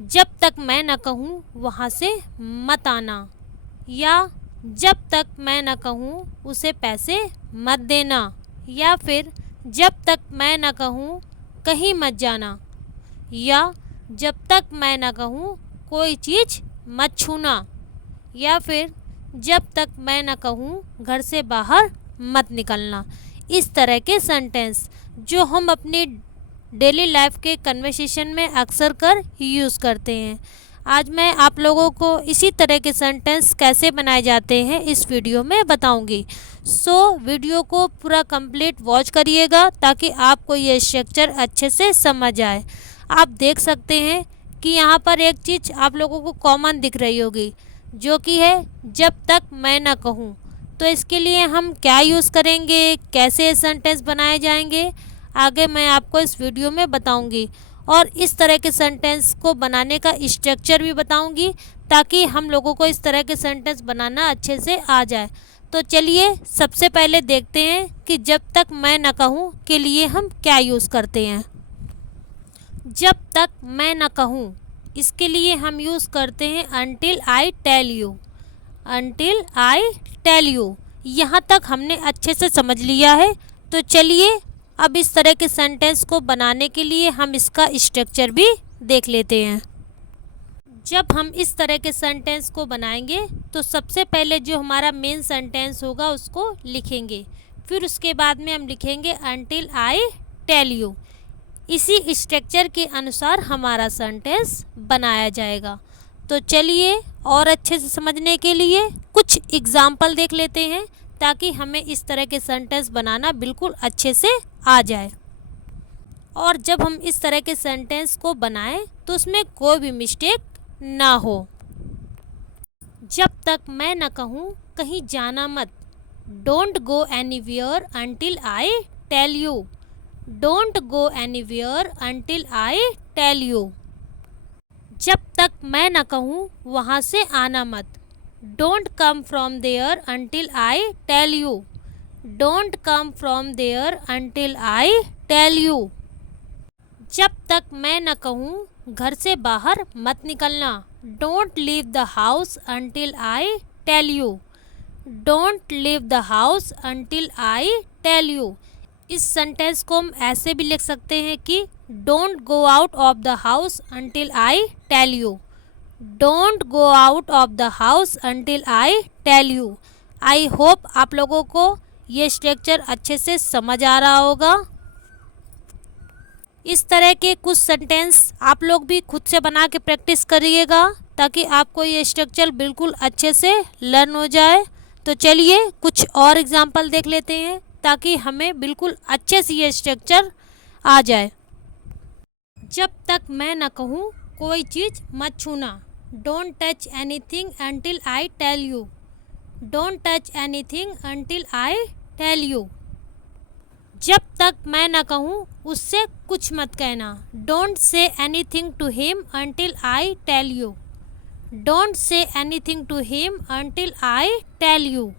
जब तक मैं न कहूँ वहाँ से मत आना, या जब तक मैं न कहूँ उसे पैसे मत देना, या फिर जब तक मैं न कहूँ कहीं मत जाना, या जब तक मैं न कहूँ कोई चीज़ मत छूना, या फिर जब तक मैं न कहूँ घर से बाहर मत निकलना। इस तरह के सेंटेंस जो हम अपनी डेली लाइफ के कन्वर्सेशन में अक्सर कर यूज़ करते हैं। आज मैं आप लोगों को इसी तरह के सेंटेंस कैसे बनाए जाते हैं इस वीडियो में बताऊंगी। वीडियो को पूरा कंप्लीट वॉच करिएगा ताकि आपको ये स्ट्रक्चर अच्छे से समझ आए। आप देख सकते हैं कि यहाँ पर एक चीज़ आप लोगों को कॉमन दिख रही होगी, जो कि है जब तक मैं ना कहूँ। तो इसके लिए हम क्या यूज़ करेंगे, कैसे सेंटेंस बनाए जाएंगे, आगे मैं आपको इस वीडियो में बताऊंगी। और इस तरह के सेंटेंस को बनाने का स्ट्रक्चर भी बताऊंगी ताकि हम लोगों को इस तरह के सेंटेंस बनाना अच्छे से आ जाए। तो चलिए सबसे पहले देखते हैं कि जब तक मैं न कहूँ के लिए हम क्या यूज़ करते हैं। जब तक मैं न कहूँ, इसके लिए हम यूज़ करते हैं until I tell you. Until I tell you, यहाँ तक हमने अच्छे से समझ लिया है। तो चलिए अब इस तरह के सेंटेंस को बनाने के लिए हम इसका स्ट्रक्चर भी देख लेते हैं। जब हम इस तरह के सेंटेंस को बनाएंगे तो सबसे पहले जो हमारा मेन सेंटेंस होगा उसको लिखेंगे, फिर उसके बाद में हम लिखेंगे अनटिल आई टेल यू। इसी स्ट्रक्चर के अनुसार हमारा सेंटेंस बनाया जाएगा। तो चलिए और अच्छे से समझने के लिए कुछ एग्जाम्पल देख लेते हैं ताकि हमें इस तरह के सेंटेंस बनाना बिल्कुल अच्छे से आ जाए। और जब हम इस तरह के सेंटेंस को बनाएं तो उसमें कोई भी मिस्टेक ना हो। जब तक मैं न कहूँ कहीं जाना मत। Don't go anywhere until I tell you. Don't go anywhere until I tell you. जब तक मैं न कहूँ वहाँ से आना मत। Don't come from there until I tell you. Don't come from there until I tell you. जब तक मैं न कहूँ घर से बाहर मत निकलना। Don't leave the house until I tell you. Don't leave the house until I tell you. इस सेंटेंस को हम ऐसे भी लिख सकते हैं कि don't go out of the house until I tell you. Don't go out of the house until I tell you. I hope आप लोगों को ये स्ट्रक्चर अच्छे से समझ आ रहा होगा। इस तरह के कुछ सेंटेंस आप लोग भी खुद से बना के प्रैक्टिस करिएगा ताकि आपको ये स्ट्रक्चर बिल्कुल अच्छे से लर्न हो जाए। तो चलिए कुछ और एग्जांपल देख लेते हैं ताकि हमें बिल्कुल अच्छे से ये स्ट्रक्चर आ जाए। जब तक मैं न कहूँ कोई चीज़ मत छूना। Don't touch anything until I tell you. Don't touch anything until I tell you. जब तक मैं न कहूँ उससे कुछ मत कहना। Don't say anything to him until I tell you. Don't say anything to him until I tell you.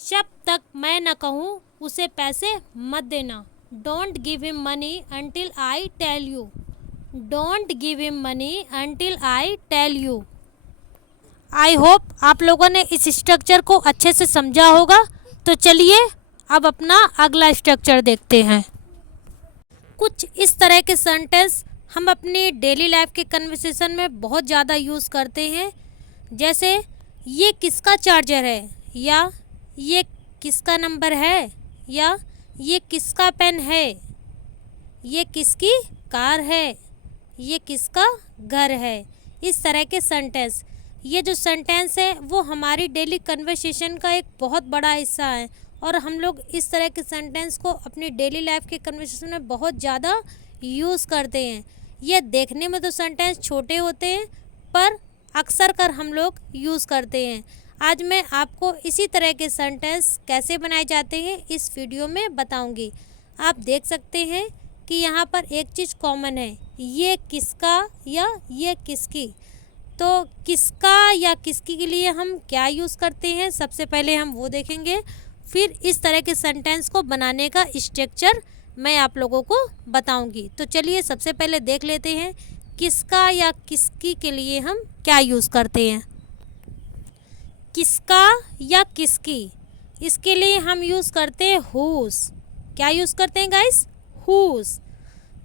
जब तक मैं न कहूँ उसे पैसे मत देना। Don't give him money until I tell you. Don't give him money until I tell you. I hope आप लोगों ने इस स्ट्रक्चर को अच्छे से समझा होगा। तो चलिए अब अपना अगला स्ट्रक्चर देखते हैं। कुछ इस तरह के सेंटेंस हम अपनी डेली लाइफ के कन्वर्सेशन में बहुत ज़्यादा यूज़ करते हैं, जैसे ये किसका चार्जर है, या ये किसका नंबर है, या ये किसका पेन है, ये किसकी कार है, ये किसका घर है। इस तरह के सेंटेंस, ये जो सेंटेंस है वो हमारी डेली कन्वर्सेशन का एक बहुत बड़ा हिस्सा है और हम लोग इस तरह के सेंटेंस को अपनी डेली लाइफ के कन्वर्सेशन में बहुत ज़्यादा यूज़ करते हैं। ये देखने में तो सेंटेंस छोटे होते हैं पर अक्सर कर हम लोग यूज़ करते हैं। आज मैं आपको इसी तरह के सेंटेंस कैसे बनाए जाते हैं इस वीडियो में बताऊंगी। आप देख सकते हैं कि यहाँ पर एक चीज़ कॉमन है, ये किसका या ये किसकी। तो किसका या किसकी के लिए हम क्या यूज़ करते हैं सबसे पहले हम वो देखेंगे, फिर इस तरह के सेंटेंस को बनाने का स्ट्रक्चर मैं आप लोगों को बताऊंगी। तो चलिए सबसे पहले देख लेते हैं किसका या किसकी के लिए हम क्या यूज़ करते हैं? किसका या किसकी, इसके लिए हम यूज़ करते हैं हुज। क्या यूज़ करते हैं गाइस? हुज।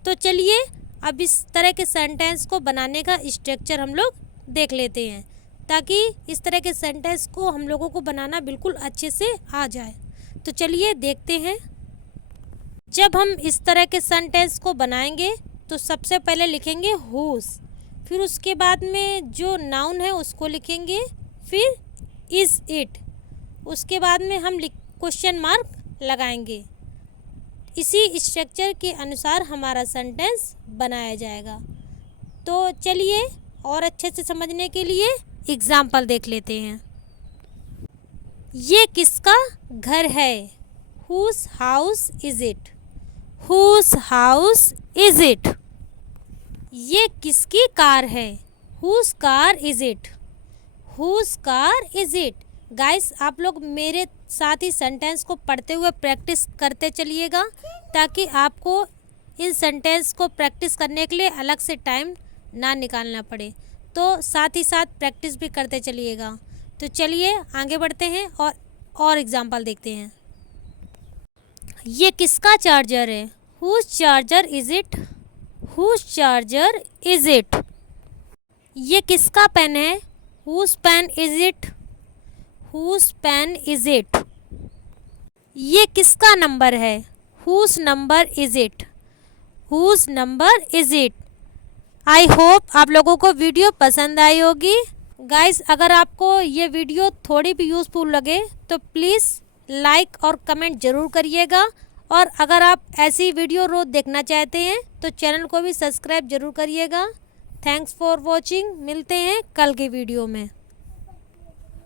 तो चलिए अब इस तरह के सेंटेंस को बनाने का स्ट्रक्चर हम लोग देख लेते हैं, ताकि इस तरह के सेंटेंस को हम लोगों को बनाना बिल्कुल अच्छे से आ जाए। तो चलिए देखते हैं। जब हम इस तरह के सेंटेंस को बनाएंगे तो सबसे पहले लिखेंगे हुज, फिर उसके बाद में जो नाउन है उसको लिखेंगे, फिर इज़ इट, उसके बाद में हम क्वेश्चन मार्क लगाएंगे। इसी स्ट्रक्चर के अनुसार हमारा सेंटेंस बनाया जाएगा। तो चलिए और अच्छे से समझने के लिए एग्जाम्पल देख लेते हैं। ये किसका घर है? Whose house is it? Whose house is it? ये किसकी कार है? Whose car is it? Whose car is it? Guys आप लोग मेरे साथ ही सेंटेंस को पढ़ते हुए प्रैक्टिस करते चलिएगा, ताकि आपको इन सेंटेंस को प्रैक्टिस करने के लिए अलग से टाइम ना निकालना पड़े। तो साथ ही साथ प्रैक्टिस भी करते चलिएगा। तो चलिए आगे बढ़ते हैं और एग्जाम्पल देखते हैं। ये किसका चार्जर है? Whose charger is it? Whose charger is it? ये किसका पेन है? Whose pen is it? Whose pen is it? ये किसका नंबर है? Whose number is it? Whose number is it? I hope आप लोगों को वीडियो पसंद आई होगी। गाइस अगर आपको ये वीडियो थोड़ी भी यूज़फुल लगे तो प्लीज़ लाइक और कमेंट ज़रूर करिएगा, और अगर आप ऐसी वीडियो रोज़ देखना चाहते हैं तो चैनल को भी सब्सक्राइब ज़रूर करिएगा। Thanks for watching. मिलते हैं कल की वीडियो में।